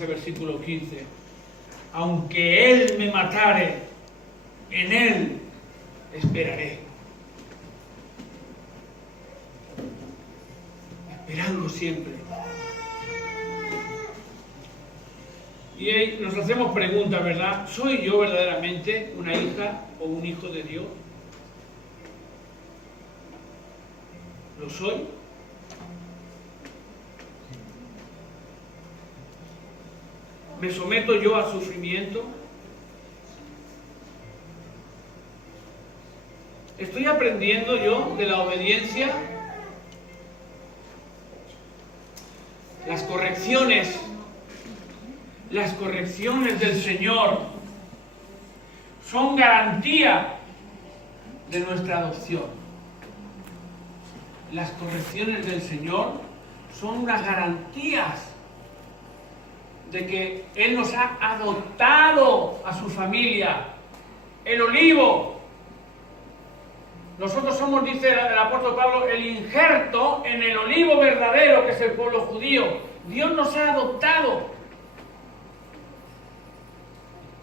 ese versículo 15. Aunque Él me matare, en Él esperaré. Esperando siempre. Y nos hacemos preguntas, ¿verdad? ¿Soy yo verdaderamente una hija o un hijo de Dios? ¿Lo soy? ¿Me someto yo al sufrimiento? ¿Estoy aprendiendo yo de la obediencia? Las correcciones del Señor son garantía de nuestra adopción. Las correcciones del Señor son unas garantías de que Él nos ha adoptado a su familia. El olivo. Nosotros somos, dice el apóstol Pablo, el injerto en el olivo verdadero que es el pueblo judío. Dios nos ha adoptado.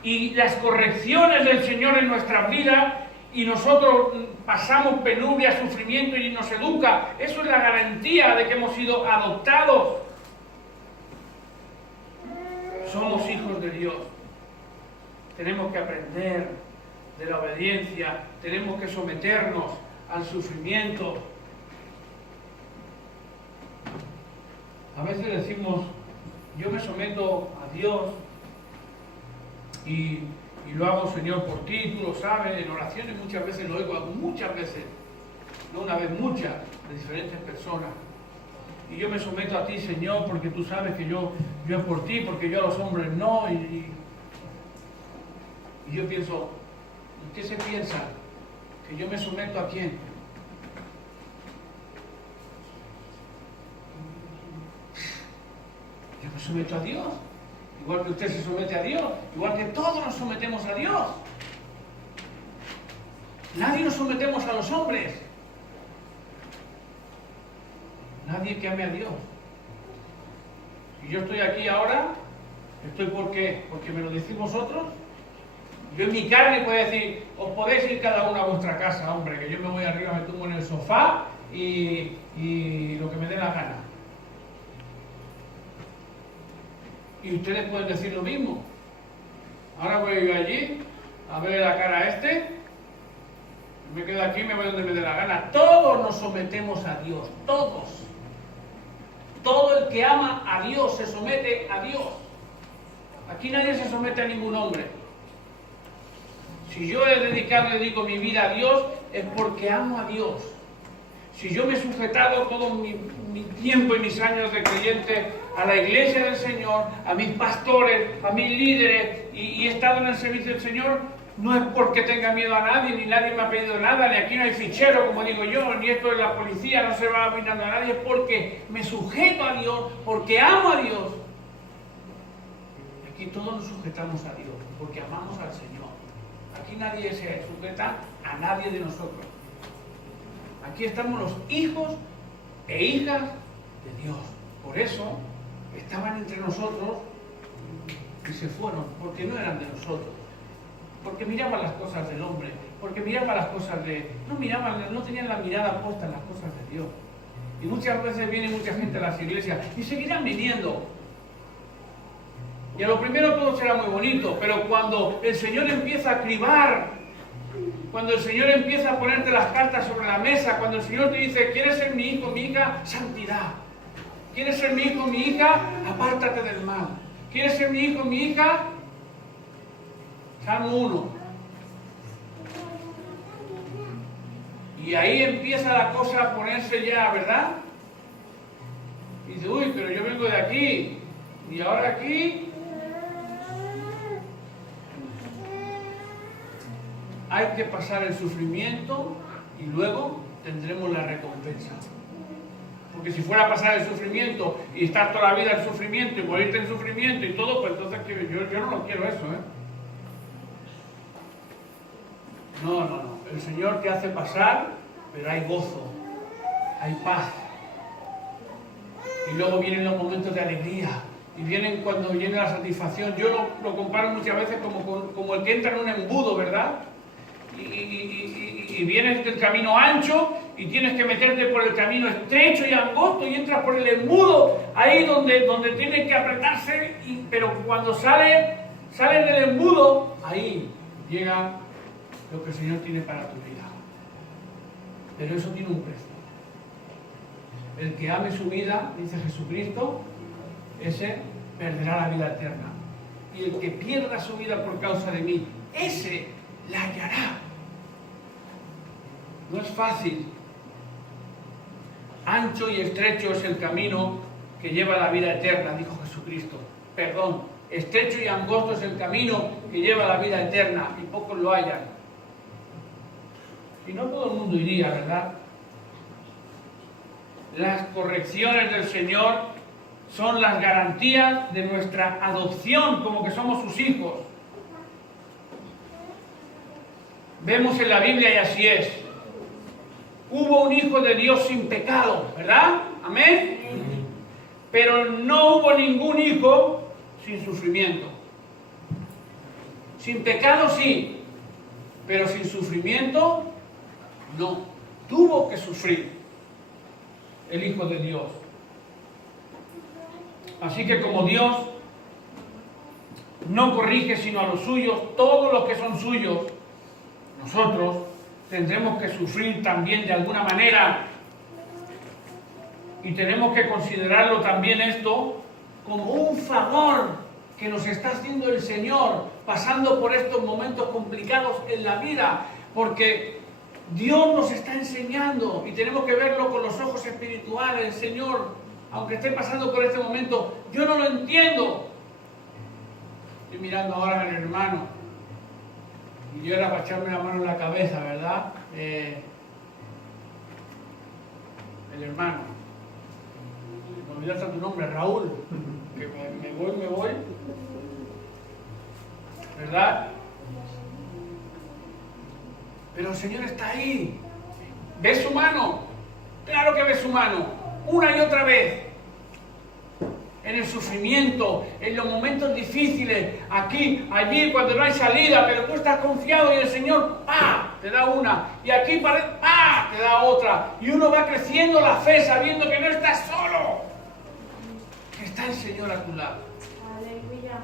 Y las correcciones del Señor en nuestras vidas, y nosotros pasamos penuria, sufrimiento y nos educa, eso es la garantía de que hemos sido adoptados. Somos hijos de Dios. Tenemos que aprender de la obediencia, tenemos que someternos al sufrimiento. A veces decimos, yo me someto a Dios y lo hago, Señor, por ti, tú lo sabes. En oraciones muchas veces lo oigo, muchas veces, no una vez, muchas, de diferentes personas. Y yo me someto a ti, Señor, porque tú sabes que yo es por ti, porque yo a los hombres no. Y yo pienso, ¿qué se piensa? ¿Que yo me someto a quién? Yo me someto a Dios. Igual que usted se somete a Dios, igual que todos nos sometemos a Dios. Nadie nos sometemos a los hombres. Nadie que ame a Dios. Si yo estoy aquí ahora, estoy ¿por qué? Porque me lo decís vosotros. Yo en mi carne puedo decir, os podéis ir cada uno a vuestra casa, hombre, que yo me voy arriba, me tumbo en el sofá y lo que me dé la gana. Y ustedes pueden decir lo mismo. Ahora voy yo allí a ver la cara a este, me quedo aquí, me voy donde me dé la gana. Todos nos sometemos a Dios, todos. Todo el que ama a Dios se somete a Dios. Aquí nadie se somete a ningún hombre. Si yo dedico mi vida a Dios, es porque amo a Dios. Si yo me he sujetado todo mi tiempo y mis años de creyente a la iglesia del Señor, a mis pastores, a mis líderes, y he estado en el servicio del Señor, no es porque tenga miedo a nadie, ni nadie me ha pedido nada, ni aquí no hay fichero, como digo yo, ni esto es la policía, no se va mirando a nadie, es porque me sujeto a Dios, porque amo a Dios. Aquí todos nos sujetamos a Dios, porque amamos al Señor. Aquí nadie se sujeta a nadie de nosotros. Aquí estamos los hijos e hijas de Dios. Por eso estaban entre nosotros y se fueron, porque no eran de nosotros. Porque miraban las cosas del hombre, porque miraban las cosas no tenían la mirada puesta en las cosas de Dios. Y muchas veces viene mucha gente a las iglesias y seguirán viniendo. Y a lo primero todo será muy bonito, pero cuando el Señor empieza a cribar, cuando el Señor empieza a ponerte las cartas sobre la mesa, cuando el Señor te dice, ¿quieres ser mi hijo, mi hija? Santidad. ¿Quieres ser mi hijo, mi hija? Apártate del mal. ¿Quieres ser mi hijo, mi hija? Salmo 1. Y ahí empieza la cosa a ponerse ya, ¿verdad? Y dice, uy, pero yo vengo de aquí. Y ahora aquí hay que pasar el sufrimiento y luego tendremos la recompensa. Porque si fuera a pasar el sufrimiento y estar toda la vida en sufrimiento y morirte en sufrimiento y todo, pues entonces yo no lo quiero eso, ¿eh? No. El Señor te hace pasar, pero hay gozo, hay paz. Y luego vienen los momentos de alegría, y vienen cuando viene la satisfacción. Yo lo comparo muchas veces como el que entra en un embudo, ¿verdad? Y vienes del camino ancho y tienes que meterte por el camino estrecho y angosto y entras por el embudo, ahí donde tienes que apretarse, pero cuando sales del embudo, ahí llega lo que el Señor tiene para tu vida. Pero eso tiene un precio. El que ame su vida, dice Jesucristo, ese perderá la vida eterna. Y el que pierda su vida por causa de mí, ese la hallará. No es fácil. Ancho y estrecho es el camino que lleva a la vida eterna, dijo Jesucristo. Perdón, estrecho y angosto es el camino que lleva a la vida eterna, y pocos lo hallan. Y no todo el mundo iría, ¿verdad? Las correcciones del Señor son las garantías de nuestra adopción, como que somos sus hijos. Vemos en la Biblia y así es. Hubo un hijo de Dios sin pecado, ¿verdad? ¿Amén? Pero no hubo ningún hijo sin sufrimiento. Sin pecado sí, pero sin sufrimiento no. Tuvo que sufrir el Hijo de Dios. Así que como Dios no corrige sino a los suyos, todos los que son suyos, nosotros tendremos que sufrir también de alguna manera, y tenemos que considerarlo también esto como un favor que nos está haciendo el Señor pasando por estos momentos complicados en la vida, porque Dios nos está enseñando y tenemos que verlo con los ojos espirituales. Señor, aunque esté pasando por este momento, yo no lo entiendo. Estoy mirando ahora al hermano y yo era para echarme la mano en la cabeza, ¿verdad? El hermano, me olvidaste tu nombre, Raúl, que me voy, ¿verdad? Pero el Señor está ahí. ¿Ves su mano? Claro que ves su mano. Una y otra vez. En el sufrimiento, en los momentos difíciles, aquí, allí, cuando no hay salida, pero tú estás confiado y el Señor, ¡pah!, te da una. Y aquí, ¡pah!, te da otra. Y uno va creciendo la fe sabiendo que no estás solo. Que está el Señor a tu lado. Aleluya.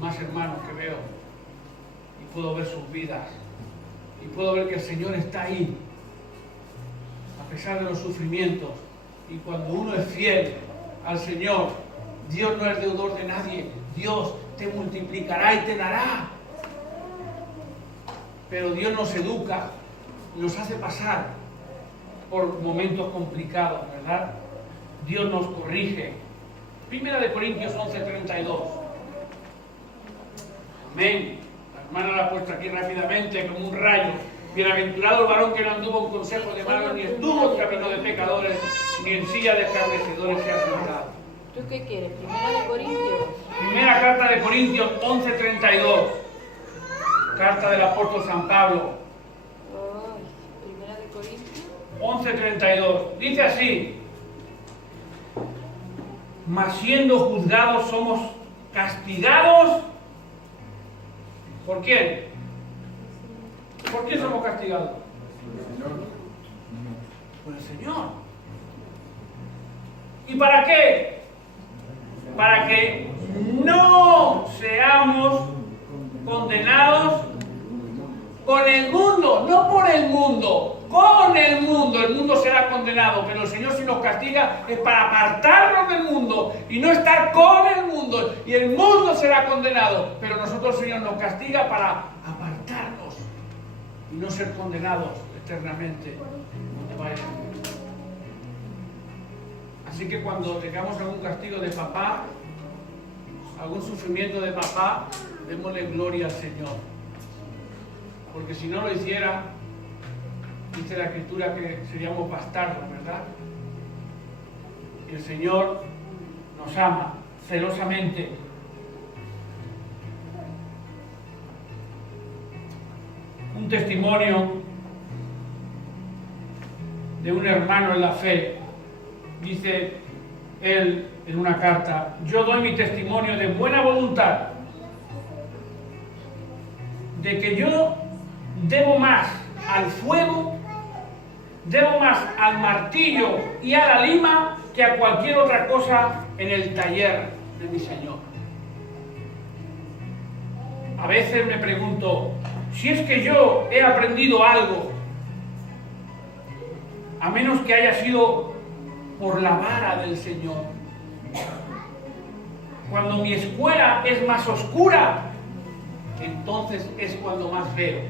Más hermanos que veo. Y puedo ver sus vidas. Y puedo ver que el Señor está ahí, a pesar de los sufrimientos. Y cuando uno es fiel al Señor, Dios no es deudor de nadie. Dios te multiplicará y te dará. Pero Dios nos educa, nos hace pasar por momentos complicados, ¿verdad? Dios nos corrige. Primera de Corintios 11:32. Amén. La hermana la ha puesto aquí rápidamente como un rayo. Bienaventurado el varón que no anduvo en consejo de malos, ni estuvo en camino de pecadores, ni en silla de escarnecedores se ha sentado. ¿Tú qué quieres? Primera de Corintios. Primera carta de Corintios 11:32. Carta del apóstol San Pablo. Primera de Corintios 11:32. Dice así: mas siendo juzgados somos castigados. ¿Por quién? ¿Por quién somos castigados? Por el Señor. ¿Y para qué? Para que no seamos condenados con el mundo, no por el mundo, con el mundo. El mundo será condenado, pero el Señor, si nos castiga, es para apartarnos del mundo y no estar con el mundo, y el mundo será condenado, pero nosotros, el Señor, nos castiga para apartarnos y no ser condenados eternamente. Así que cuando tengamos algún castigo de papá, algún sufrimiento de papá, démosle gloria al Señor. Porque si no lo hiciera, dice la Escritura que seríamos bastardos, ¿verdad? Y el Señor nos ama celosamente. Un testimonio de un hermano en la fe. Dice: él en una carta: yo doy mi testimonio de buena voluntad de que yo debo más al fuego, debo más al martillo y a la lima que a cualquier otra cosa en el taller de mi Señor. A veces me pregunto, si es que yo he aprendido algo, a menos que haya sido por la vara del Señor. Cuando mi escuela es más oscura, entonces es cuando más veo.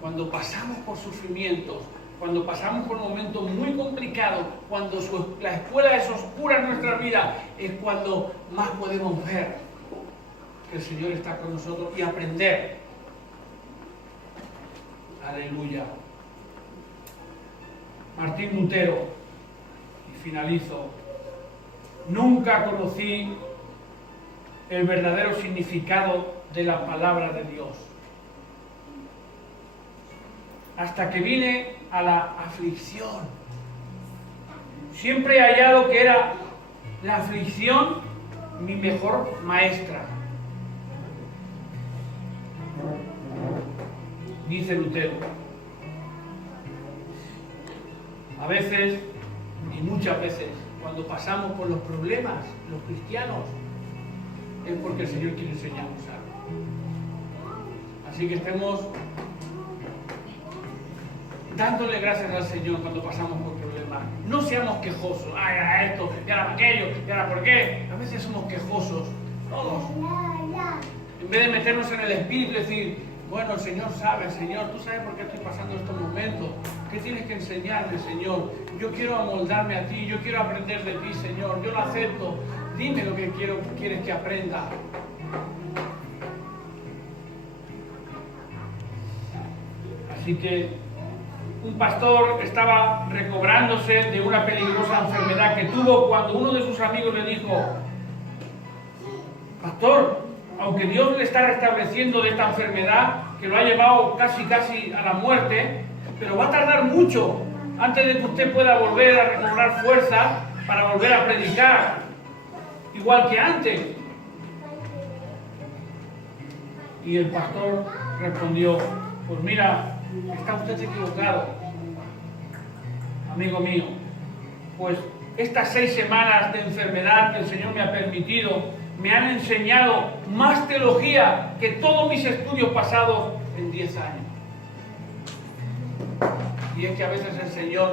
Cuando pasamos por sufrimientos, cuando pasamos por momentos muy complicados, cuando la escuela es oscura en nuestra vida, es cuando más podemos ver que el Señor está con nosotros y aprender. Aleluya. Martín Lutero, y finalizo: nunca conocí el verdadero significado de la palabra de Dios hasta que vine a la aflicción. Siempre he hallado que era la aflicción mi mejor maestra. Dice Lutero. A veces, y muchas veces, cuando pasamos por los problemas, los cristianos, es porque el Señor quiere enseñarnos algo. Así que estemos dándole gracias al Señor cuando pasamos por problemas. No seamos quejosos. Ay, a esto, y ahora aquello, y ahora por qué. A veces somos quejosos, todos. En vez de meternos en el espíritu y decir, bueno, el Señor sabe, Señor, tú sabes por qué estoy pasando estos momentos. ¿Qué tienes que enseñarme, Señor? Yo quiero amoldarme a ti, yo quiero aprender de ti, Señor. Yo lo acepto. Dime lo que quieres que aprenda. Así que un pastor estaba recobrándose de una peligrosa enfermedad que tuvo cuando uno de sus amigos le dijo: pastor, aunque Dios le está restableciendo de esta enfermedad que lo ha llevado casi a la muerte, pero va a tardar mucho antes de que usted pueda volver a recobrar fuerza para volver a predicar igual que antes. Y el pastor respondió: pues mira, está usted equivocado, amigo mío, pues estas 6 semanas de enfermedad que el Señor me ha permitido me han enseñado más teología que todos mis estudios pasados en 10 años. Y es que a veces el Señor